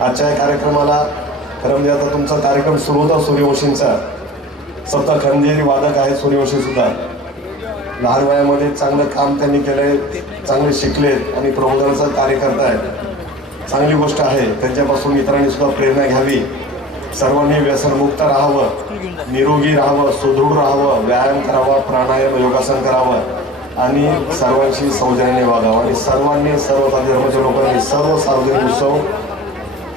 आजच्या या कार्यक्रमाला खरं म्हणजे आता तुमचा कार्यक्रम सुरू होता सूर्यवंशींचा. सप्त खंजेरी वादक आहेत सूर्यवंशी सुद्धा. लहान वयामध्ये चांगलं काम त्यांनी केलंय, चांगले शिकलेत आणि प्रबोधनाचं कार्य करतायत. चांगली गोष्ट आहे. त्यांच्यापासून इतरांनी सुद्धा प्रेरणा घ्यावी. सर्वांनी व्यसनमुक्त राहावं, निरोगी राहावं, सुदृढ राहावं, व्यायाम करावा, प्राणायाम योगासन करावं आणि सर्वांशी सौजन्याने वागावं. आणि सर्वांनी सर्व धर्माच्या लोकांनी सर्व सार्वजनिक उत्सव,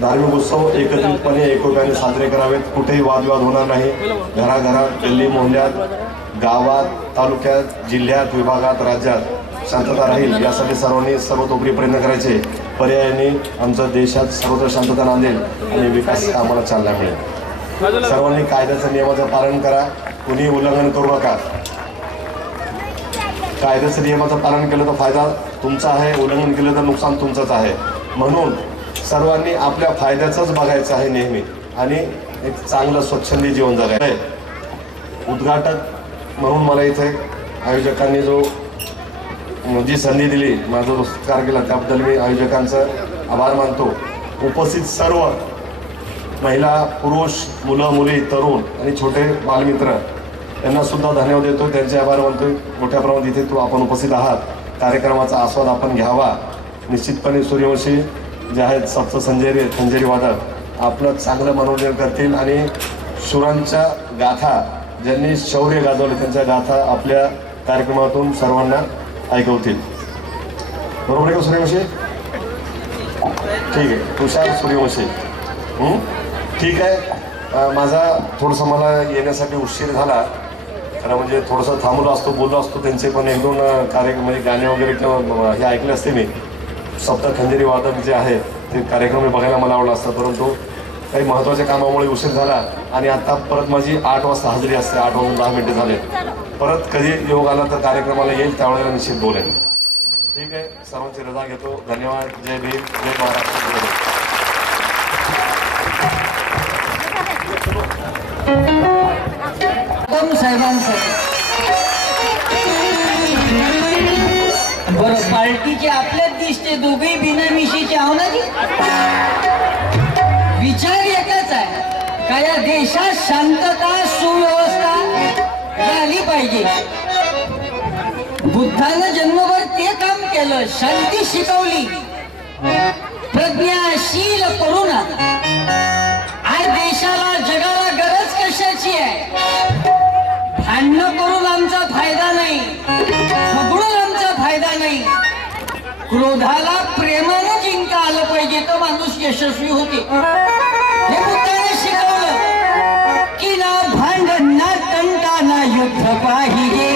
धार्मिक उत्सव एकत्रितपणे एकोप्याने साजरे करावेत. कुठेही वादविवाद होणार नाही. घराघरात, गल्ली मोहल्ल्यात, गावात, तालुक्यात, जिल्ह्यात, विभागात, राज्यात शांतता राहील यासाठी सर्वांनी सर्वतोपरी प्रयत्न करायचे. पर्यायाने आमच्या देशात सर्वत्र शांतता नांदेल आणि विकास कामाला चालना मिळेल. सर्वांनी कायद्याचं नियमाचं पालन करा. कुणी उल्लंघन करू नका. कायद्याचं नियमाचं पालन केलं तर फायदा तुमचा आहे, उल्लंघन केलं तर नुकसान तुमचंच आहे. म्हणून सर्वांनी आपल्या फायद्याचंच बघायचं आहे नेहमी आणि एक चांगलं स्वच्छंदी जीवन जगायचं आहे. उद्घाटक म्हणून मला इथे आयोजकांनी जी संधी दिली, माझा जो सत्कार केला त्याबद्दल मी आयोजकांचं आभार मानतो. उपस्थित सर्व महिला, पुरुष, मुलं, मुली, तरुण आणि छोटे बालमित्र यांना सुद्धा धन्यवाद देतो. त्यांचे आभार मानतो. मोठ्या प्रमाणात इथे आपण उपस्थित आहात. कार्यक्रमाचा आस्वाद आपण घ्यावा. निश्चितपणे सूर्यवंशी जे आहेत सप्त खंजेरी वादक आपलं चांगलं मनोरंजन करतील आणि शूरांच्या गाथा, ज्यांनी शौर्य गाजवले त्यांच्या गाथा आपल्या कार्यक्रमातून सर्वांना ऐकवतील. बरोबर आहे का सूर्यवंशी? ठीक आहे. तुषार सूर्यवंशी. ठीक आहे. माझा थोडंसं मला येण्यासाठी उशीर झाला. खरं म्हणजे थोडंसं थांबलो असतो, बोललो असतो. त्यांचे पण एक दोन कार्यक्रम म्हणजे गाणे वगैरे किंवा हे ऐकले असते मी. सप्त खंजेरी वादक जे आहेत ते कार्यक्रम बघायला मला आवडला असतं, परंतु काही महत्त्वाच्या कामामुळे उशीर झाला आणि आता परत माझी 8 वाजता हजेरी असते. 8 वाजून 10 मिनिटे झाले. परत कधी योग आला तर कार्यक्रमाला येईल, त्यावेळेला निश्चित बोलेल. ठीक आहे. सर्वांची रजा घेतो. धन्यवाद. जय भीम, जय महाराष्ट्र. बरं, पार्टीचे आपल्याच दिसते दोघेही बिनामिशीचे आहो ना. विचार एकच आहे का या देशात शांतता सुव्यवस्था झाली पाहिजे. बुद्धानं जन्मभर ते काम केलं, शांती शिकवली, प्रज्ञाशील करून. आज देशाला जगाला गरज कशाची आहे? भांडणं करून आमचा फायदा नाही, झगडून आमचा फायदा नाही. क्रोधाला प्रेमानं जिंकता आलं पाहिजे तर माणूस यशस्वी होते. हे बुद्धाने शिकवलं की ना भांडण ना तंटा ना युद्ध पाहिजे,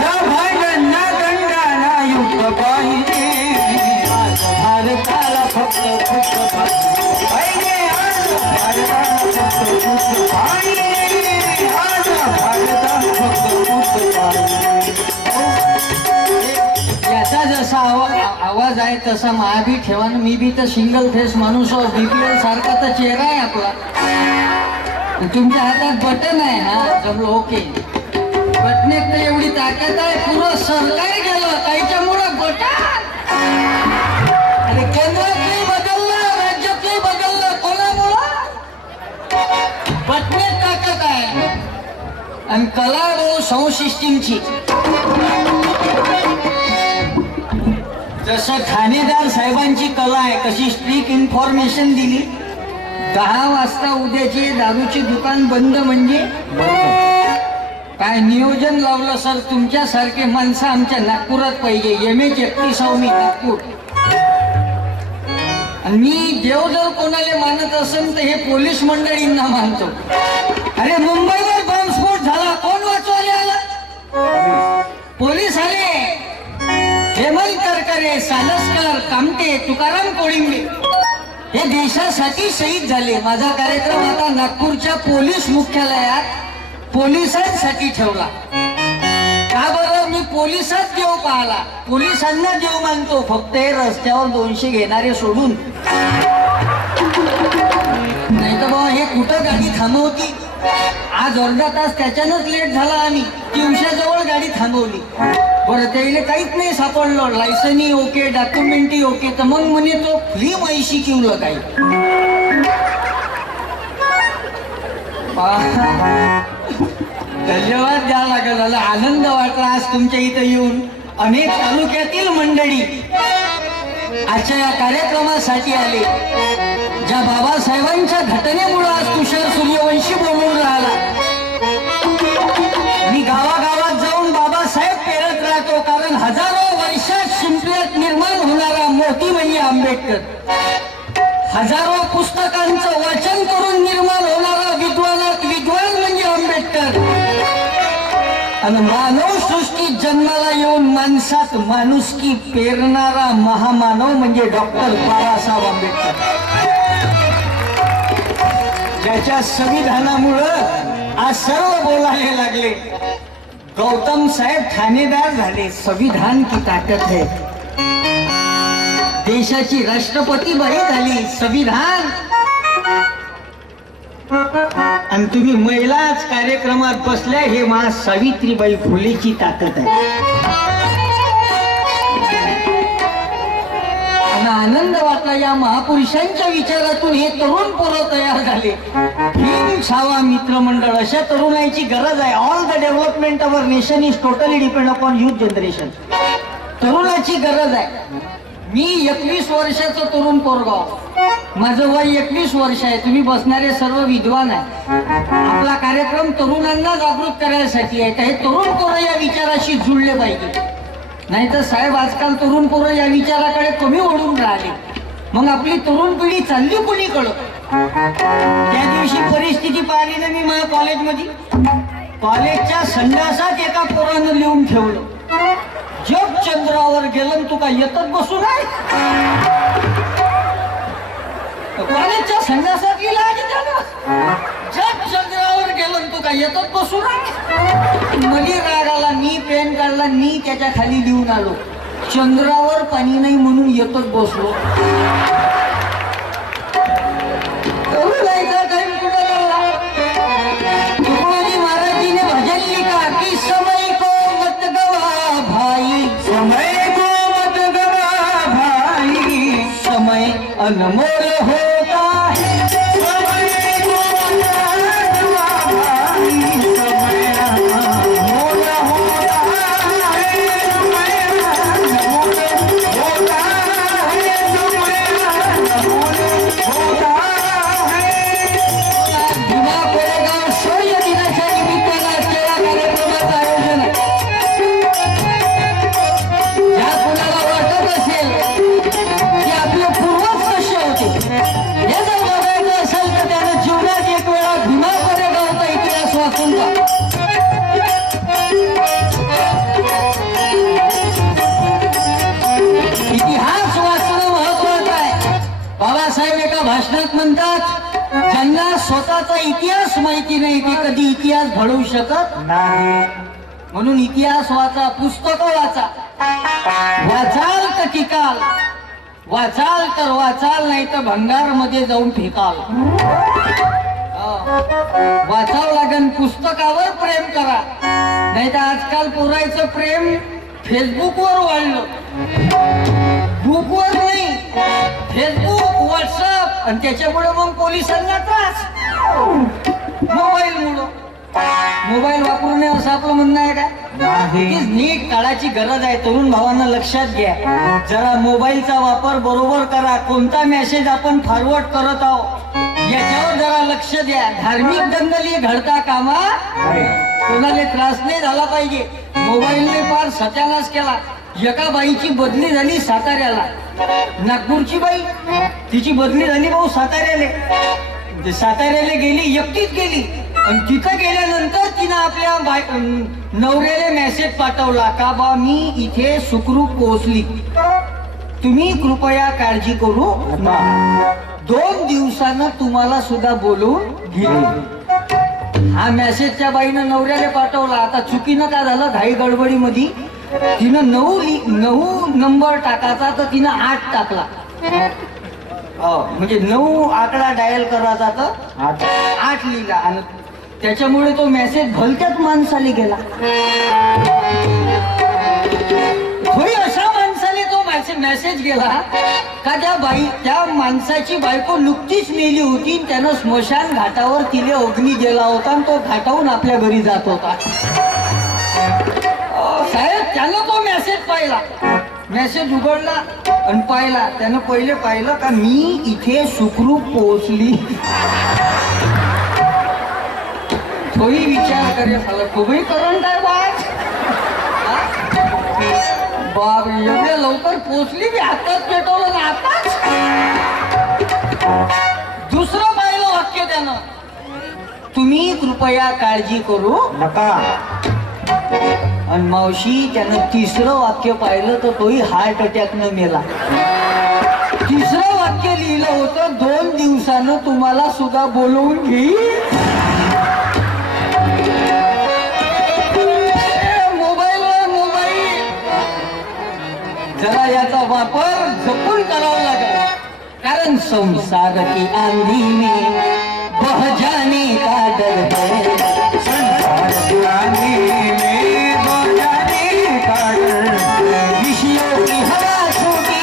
ना भांडण ना तंटा ना युद्ध पाहिजे. भारताला फक्त पुत्र पाहिजे, भारताला फक्त पुत्र पाहिजे, भारताला फक्त पुत्र पाहिजे. याचा जसा आवाज आहे तसा मा बी ठेवा ना. मी बी तर सिंगल फेस माणूस आहो. BPL सारखा तर चेहरा आहे आपला. तुमच्या हातात बटन आहे. हा जमलं. ओके. बटनेत तर एवढी ताकद आहे, पुरं सरकार गेलं त्याच्यामुळं बटन. अरे केंद्रातही बदललं, राज्यातही बदललं, कोणामुळं? बटनेत ताकद आहे. आणि कला साऊंड सिस्टीमची. जसं ठाणेदार साहेबांची कला आहे, कशी स्ट्रिक इन्फॉर्मेशन दिली. 10 वाजता उद्याची दारूची दुकान बंद म्हणजे काय नियोजन लावलं सर. तुमच्यासारखे माणसं आमच्या नागपुरात पाहिजे. MH31 मी नागपूर. आणि मी देव जर कोणाला मानत असेल तर हे पोलीस मंडळींना मानतो. अरे मुंबईवर बॉम्बस्फोट झाला, कोण वाचवायला आला? पोलीस आले. हेमंत करकरे, सालसकर, कामटे, तुकाराम कोळिंबे हे देशासाठी शहीद झाले. माझा कार्यक्रम आता नागपूरच्या पोलीस मुख्यालयात पोलिसांसाठी ठेवला. का बरं? मी पोलिसात देव पाहला. पोलिसांना देव मानतो, फक्त हे रस्त्यावर 200 घेणारे सोडून. नाही तर बाबा हे कुठं गाडी थांबवती. आज अर्धा तास त्याच्यानंच लेट झाला. आम्ही 300 जवळ गाडी थांबवली. बरं, त्याला काहीच नाही सापडलं. लायसनही ओके, डॉक्युमेंटही ओके. तर मग म्हणे तो फ्री माहिती किवलं काही. धन्यवाद द्यावा लागेल. मला आनंद वाटला आज तुमच्या इथं येऊन. अनेक तालुक्यातील मंडळी आजच्या या कार्यक्रमासाठी आले. ज्या बाबासाहेबांच्या घटनेमुळे आज तुषार सूर्यवंशी बोलून राहिला. मी गावागावात जाऊन बाबासाहेब पेरत राहतो, कारण हजारो वर्षात शिंपल्यात निर्माण होणारा मोती म्हणजे आंबेडकर. हजारो पुस्तकांचं वाचन करून निर्माण होणारा विद्वान म्हणजे आंबेडकर. आणि मानव सृष्टीत जन्माला येऊन माणसात माणुसकी पेरणारा महामानव म्हणजे डॉक्टर बाबासाहेब आंबेडकर. ज्याच्या संविधानामुळं आज सर्व बोलायला लागले. गौतम साहेब ठाणेदार झाले. संविधान की ताकद है. देशाची राष्ट्रपती बाई झाली. संविधान. आणि तुम्ही महिलाच कार्यक्रमात बसल्या, हे मा सावित्रीबाई फुलेची ताकद आहे. आणि आनंद वाटला या महापुरुषांच्या विचारातून हे तरुण पोरं तयार झाले. भीम छावा मित्रमंडळ अशा तरुणाईची गरज आहे. All the development our nation is totally depend upon youth generation. तरुणाची गरज आहे. मी 21 वर्षाचं तरुण पोरगाव. माझं वय 21 वर्ष आहे. तुम्ही बसणारे सर्व विद्वान आहे. आपला कार्यक्रम तरुणांना जागृत करायसाठी आहे. हे तरुण पोरं या विचाराशी जुळले पाहिजे. नाहीतर साहेब आजकाल तरुण पोरं या विचाराकडे कमी ओढून राहिले. मग आपली तरुण पिढी चालली कोणीकडं. त्या दिवशी परिस्थिती पाहिली ना मी माझ्या कॉलेजमध्ये. कॉलेजच्या संडासात एका पोरानं लिहून ठेवलं, जग चंद्रावर गेलं तू काय येतच बसू नाही. कॉलेजच्या संडासात लिहिला आणि त्यानं जग चंद्रावर गेलं तू काय येतच बसू नाही. मली राग आला. मी पेन काढला. मी त्याच्या खाली लिहून आलो, चंद्रावर पाणी नाही म्हणून येतच बसलो. टाइम कुठं लागला. तुकडोजी महाराजीने भजन लिखा की समय को मत गवा भाई, समय को मत गवा भाई, समय अनमोल होता है. समय को मत गवा भाई, समय अनमोल होता है. समय अनमोल होता है. समय अनमोल होता है. भीमा कोरेगाव शौर्य दिनाच्या निमित्तानं आजच्या कार्यक्रमाचं आयोजन आहे. ज्या कोणाला वाटत असेल की आपले पूर्वज कसे होते, हे जर बघायचं असेल तर त्यानं जीवनात एक वेळा भीमा कोरेगावचा इतिहास वाचून जा. इतिहास वाचणं महत्वाचं आहे. बाबासाहेब एका भाषणात म्हणतात, ज्यांना स्वतःचा इतिहास माहिती नाही ते कधी इतिहास घडवू शकत नाही. म्हणून इतिहास वाचा, पुस्तकं वाचा. वाचाल तर टिकाल, वाचाल तर वाचाल, नाही तर भंगार मध्ये जाऊन फेकाल. वाचावं लागेल. पुस्तकावर प्रेम करा. नाही तर आजकाल पोरायचं प्रेम फेसबुकवर वाढलं. बुकवर नाही, फेसबुक, व्हॉट्सअप. आणि त्याच्यामुळे मग पोलिसांना त्रास. मोबाईल वापरू नये असं आपलं म्हणणं आहे का. नीट काळाची गरज आहे. तरुण भावांना लक्षात घ्या, जरा मोबाईलचा वापर बरोबर करा. कोणता मेसेज आपण फॉरवर्ड करत आहोत याच्यावर जरा लक्ष द्या. धार्मिक दंगली घडता कामा कोणाला त्रास नाही झाला पाहिजे. मोबाईलने फार सत्यानाश केला. एका बाईची बदली झाली साताऱ्याला. नागपूरची बाई, तिची बदली झाली भाऊ साताऱ्याला. साताऱ्याला गेली, एकटीच गेली. आणि तिथं गेल्यानंतर तिनं आपल्या नवऱ्याला मेसेज पाठवला का बा मी इथे सुखरूप पोहोचली, तुम्ही कृपया काळजी करू नका. 2 दिवसानं तुम्हाला सुद्धा बोलवून घेईन. हा मेसेज त्या बाईनं नवऱ्याला पाठवला. आता चुकीनं काय झालं, घाई गडबडीमध्ये तिनं 9 नंबर टाकायचा तर तिनं 8 टाकला. म्हणजे 9 आकडा डायल करायचा तर 8 लिहिला. आणि त्याच्यामुळे तो मेसेज भलत्याच माणसाला गेला. थोडी अशा माणसाला तो मेसेज मेसेज गेला का त्या माणसाची बायको नुकतीच मेली होती, त्यानं स्मशान घाटावर तिने अग्नी गेला होता आणि तो घाटाहून आपल्या घरी जात होता. साहेब त्यानं तो मेसेज पाहिला, मेसेज उघडला आणि पाहिला. त्यानं पहिले पाहिलं का मी इथे सुखरूप पोहोचली. तोही विचार करे साला तोही करंट आहे बाप एवढ्या लवकर पोचली की हातात पेटवलं ना आताच. दुसरं पाहिलं वाक्य त्यानं, तुम्ही कृपया काळजी करू नका. आणि मावशी त्यानं तिसरं वाक्य पाहिलं तर तोही हार्ट अटॅकनं मेला. तिसरं वाक्य लिहिलं होतं, 2 दिवसानं तुम्हाला सुद्धा बोलवून घेईल. जरा याचा वापर जपून करावा लागेल, कारण संसार की आंधी में बह जाने का डर है. संसार की आंधी में बह जाने का डर है. विषयों की हवा छोटी,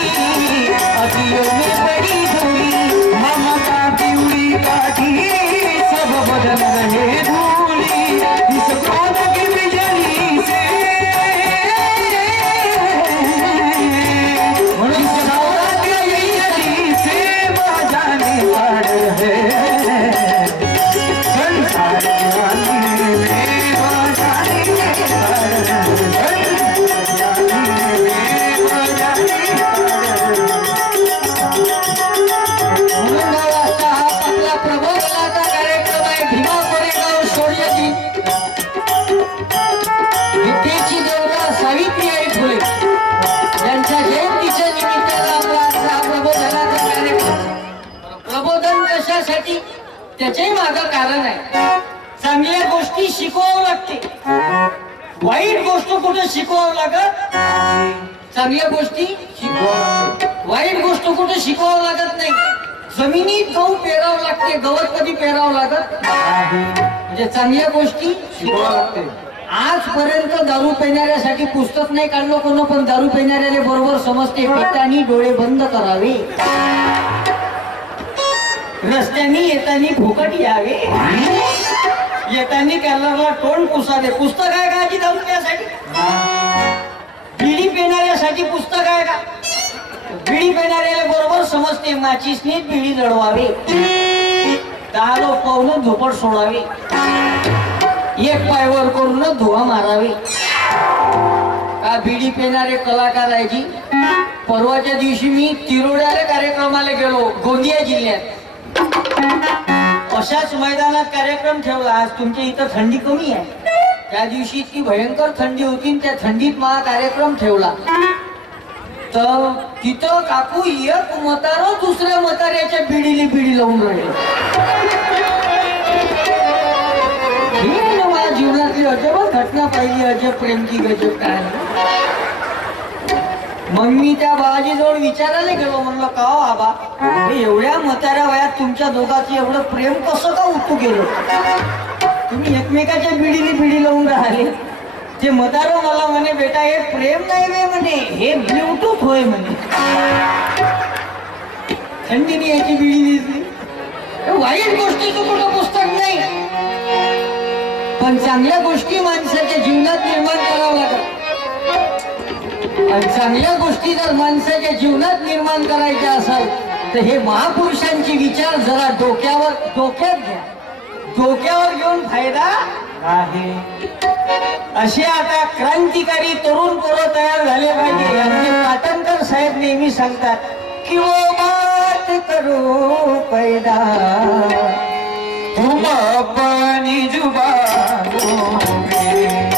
अतियों में बड़ी धूली. ममता की उड़ी काठी, सब बदल रहे धूली. इस क्रोध की बिजली से त्याच्याही मागं कारण आहे. चांगल्या गोष्टी शिकवावं लागते, वाईट गोष्ट कुठे शिकवावं लागत. चांगल्या गोष्टी शिकवावं, वाईट गोष्ट कुठे शिकवावं लागत नाही. जमिनीत गहू पेरावं लागते, गवत कधी पेरावं लागत म्हणजे चांगल्या गोष्टी शिकवावं लागते. आजपर्यंत दारू पिणाऱ्यासाठी पुस्तक नाही काढलं कोण, पण दारू पिणाऱ्याला बरोबर समजते. पितानी डोळे बंद करावे, रस्त्याने येतानी फुकट यावे, येतानी कॅलरला तोंड पुसावे. पुस्तक आहे का आधी दारू पिण्यासाठी? बिडी पिणाऱ्यासाठी पुस्तक आहे का? बिडी पिणाऱ्याला बरोबर समजते माचीसने बिडी जळवावे, 10 लोक पाहून झोपड सोडावे, एक पायवर करून धुवा मारावे. का बिडी पिणारे कलाकार आहे जी. परवाच्या दिवशी मी तिरोड्याला कार्यक्रमाला गेलो, गोंदिया जिल्ह्यात. अशाच मैदानात कार्यक्रम ठेवला. आज तुमच्या इथं थंडी कमी आहे, त्या दिवशी इतकी भयंकर थंडी होती, त्या थंडीत मला कार्यक्रम ठेवला. तर तिथं काकू एक म्हातारं दुसऱ्या म्हाताऱ्याच्या बिडी लावून राहिले. माझ्या जीवनातली अजबच घटना पाहिली, अजब प्रेम की गजब काय. मग मी त्या बाबाजी जवळ विचारायला गेलो, म्हणलं का हो आबा, एवढ्या म्हाताऱ्या वयात तुमच्या दोघांचं एवढं प्रेम कसं का उतू गेलं? तुम्ही एकमेकाच्या बिडी लावून राहिले. ते म्हातारं मला म्हणे, बेटा हे प्रेम नाही वे म्हणे, हे ब्ल्यूटूथ होय म्हणे. थंडीने याची बिडी दिसली. वाईट गोष्टीचं कुठं पुस्तक नाही, पण चांगल्या गोष्टी माणसाच्या जीवनात निर्माण करावं लागतात. आणि चांगल्या गोष्टी जर माणसाच्या जीवनात निर्माण करायच्या असाल तर हे महापुरुषांचे विचार जरा डोक्यात घ्या. डोक्यावर घेऊन फायदा आहे. असे आता क्रांतिकारी तरुण पोरं तयार झाले पाहिजे. आमचे पाटणकर साहेब नेहमी सांगतात की वो बात करो पैदा तुम अपनी जुबानों में.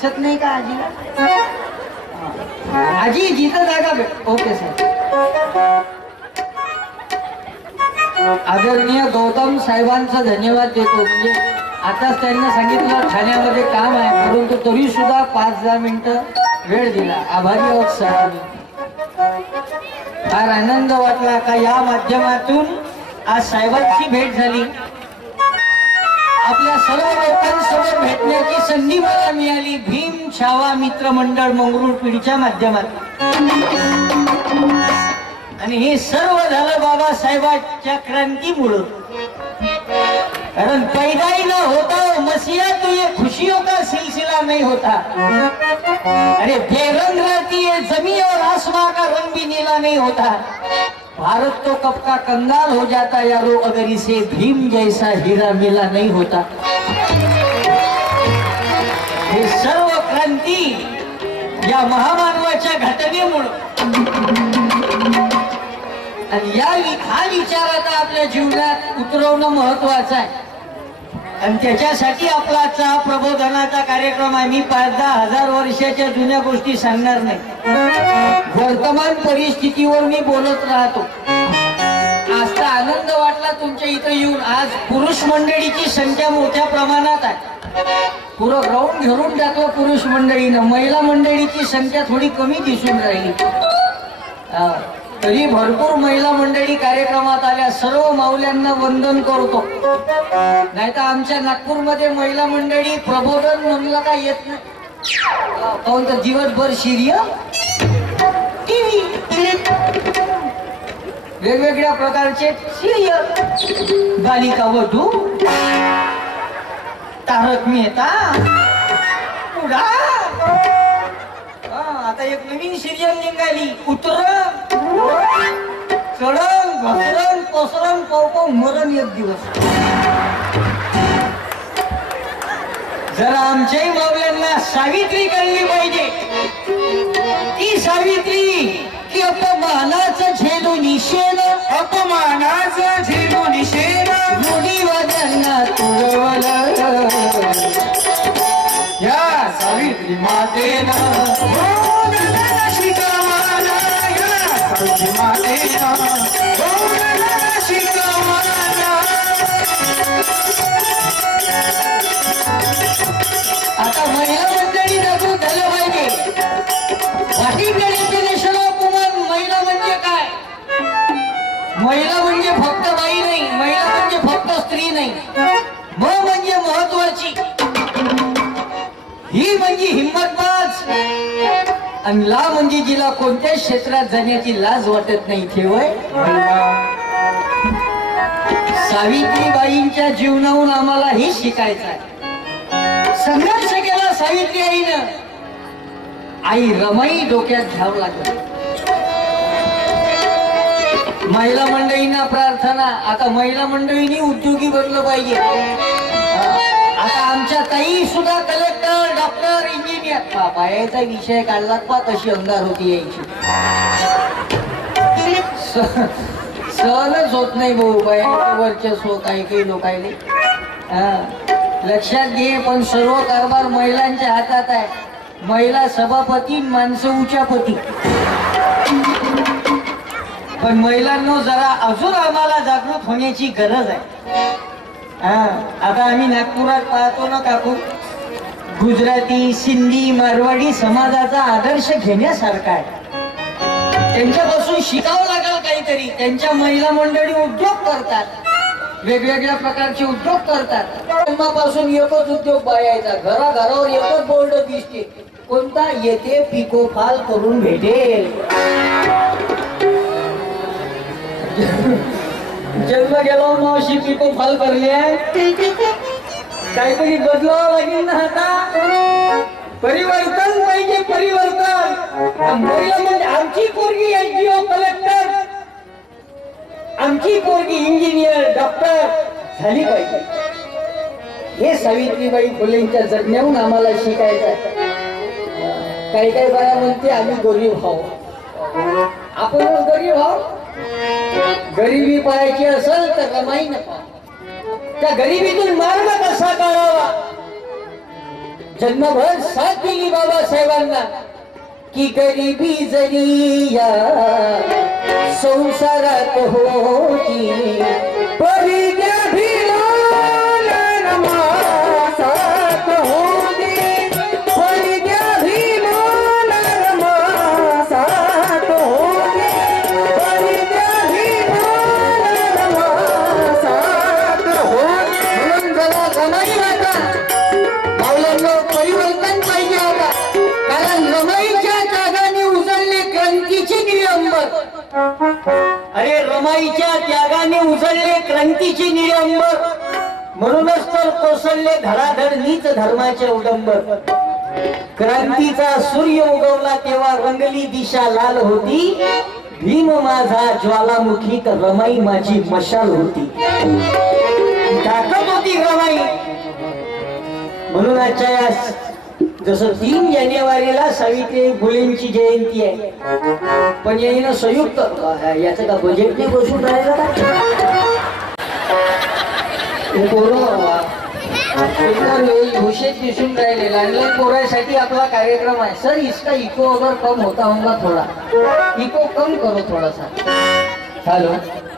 दिसत नाही का आजीला? आजी जिथं जागा भेट. Okay sir. आदरणीय गौतम साहेबांचा धन्यवाद देतो. म्हणजे आताच त्यांना सांगितलं ठाण्यामध्ये काम आहे, परंतु तरी सुद्धा 5-10 मिनिटं वेळ दिला. आभारी आहोत सर आम्ही. फार आनंद वाटला का या माध्यमातून आज साहेबांची भेट झाली. आपल्या सर्व लोकांसोबत भेटण्याची संधी मला मिळाली भीम छावा मित्र मंडळ मंगरूळ पीडच्या माध्यमातून. आणि हे सर्व झालं बाबासाहेबांच्या क्रांतीमुळं. कारण पैदा ही न होता मसीहा तो ये खुशियों का सिलसिला नहीं होता. अरे बेरंग रहती है जमीन और आसमां का रंग भी नीला नहीं होता. भारत तो कब का कंगाल हो जाता यारो अगर इसे भीम जैसा हीरा मिला नहीं होता. हे सर्व क्रांती या महामानवाच्या घटनेमुळे आणि हा विचार आता आपल्या जीवनात उतरवणं महत्वाचं आहे. आणि त्याच्यासाठी आपला आजचा प्रबोधनाचा कार्यक्रम आहे. मी 5-10 हजार वर्षाच्या जुन्या गोष्टी सांगणार नाही. वर्तमान परिस्थितीवर मी बोलत राहतो. आजचा आनंद वाटला तुमच्या इथं येऊन. आज पुरुष मंडळीची संख्या मोठ्या प्रमाणात आहे. पुरं ग्राउंड घेऊन टाकलं पुरुष मंडळीनं. महिला मंडळीची संख्या थोडी कमी दिसून राहिली. तरी भरपूर महिला मंडळी कार्यक्रमात आल्या. सर्व माऊल्यांना वंदन करतो. नाही तर आमच्या नागपूरमध्ये महिला मंडळी प्रबोधन म्हणलं का येत नाही. काहून तर दिवसभर सिरियल टीव्ही वेगवेगळ्या प्रकारचे सिरियल. बालिका वधू, तारक मेहता, आता एक नवीन सिरियल निघाली उतरण चढण घसरण कोसरण पाव मरण एक दिवस. जरा आमच्याही मावल्यांना सावित्री कळली पाहिजे. ती सावित्री की अपमानाचं झेलू निषेध, अपमानाचं झेलू निषेध मुडीवाद्यांना तुळवलं. या सावित्री मातेनं शिकवाला, या सावित्री मातेनं शिकवाला. आता महिला मंडळी जागृत झालं पाहिजे. व्हॉटिंगल इंटरनॅशनल ऑफ वुमन. महिला म्हणजे काय? महिला म्हणजे फक्त बाई नाही. महिला म्हणजे फक्त स्त्री नाही. म म्हणजे महत्वाची. ही म्हणजे हिम्मतबाज. आणि ला म्हणजे जिला कोणत्याच क्षेत्रात जाण्याची लाज वाटत नाही. ठेवय सावित्रीबाईंच्या जीवनाहून आम्हाला हे शिकायचं आहे. संघर्ष केला सावित्री आईनं. आई रमाई डोक्यात घ्यावं लागलं. महिला मंडळींना प्रार्थना. आता महिला मंडळींनी उद्योगी बनलं पाहिजे. आता आमच्या ताई सुद्धा कलेक्टर, डॉक्टर, इंजिनियर. बायाचा विषय काढला पा कशी अंगार होती यायची. सहनच होत नाही भाऊ. बायांचं वर्चस्व काही लोकांनी. लक्षात घे. पण सर्व कारभार महिलांच्या हातात आहे. महिला सभापती, माणसं उच्चापती. पण महिलांना जरा अजून आम्हाला जागृत होण्याची गरज आहे. आता आम्ही नागपुरात पाहतो ना काकू, गुजराती, सिंधी, मारवाडी समाजाचा आदर्श घेण्यासारखा आहे. त्यांच्यापासून शिकावं लागेल काहीतरी. त्यांच्या महिला मंडळी उद्योग करतात, वेगवेगळ्या प्रकारचे उद्योग करतात. जन्मापासून एकच उद्योग बायाचा. घराघरावर एकच बोर्ड दिसते. कोणता? येते पिको फाल करून भेटेल. जन्म गेलो मावशी पिको फाल करले. काहीतरी बदलावं लागेल ना. आता परिवर्तन पाहिजे. परिवर्तन. म्हणजे आमची पोरगी एनजीओ कलेक्टर, आमची पोरगी इंजिनियर, डॉक्टर झाली पाहिजे. हे सावित्रीबाई फुलेंच्या जगण्याहून आम्हाला शिकायचं. काही बाया म्हणते आम्ही गरीब आहोत. आपणच गरीब आहोत. गरिबी पाहायची असेल तर रमाई नका. त्या गरिबीतून मार्ग कसा काढावा, जन्मभर साथ दिली बाबासाहेबांना की गरिबी जरी या संसारात होती परी त्या साथ होती परी त्या साथ होती परी त्या साथ होती म्हणून जरा रमाई आता मावळ्यांना परिवर्तन पाहिजे होता कारण रमाईच्या त्यागाने उजळले क्रांतीचे निळंबर अरे रमाईच्या त्यागाने उजळले क्रांतीचे निळंबर म्हणूनच तर कोसळले धडाधड नीच धर्माचे उडंबर क्रांतीचा सूर्य उगवला तेव्हा रंगली दिशा लाल होती भीम माझा ज्वालामुखी तर रमाई माझी मशाल होती ताकद होती रमाई म्हणून आजच्या या जसं 3 जानेवारीला सावित्री फुलेंची जयंती आहे पण यानं संयुक्त याचं का बजेट नाही बसून राहिलं घोषित दिसून राहिले लहान पोरासाठी आपला कार्यक्रम आहे सर इसका इको अगर कम होता होगा थोड़ा इको कम करो थोड़ा सा हेलो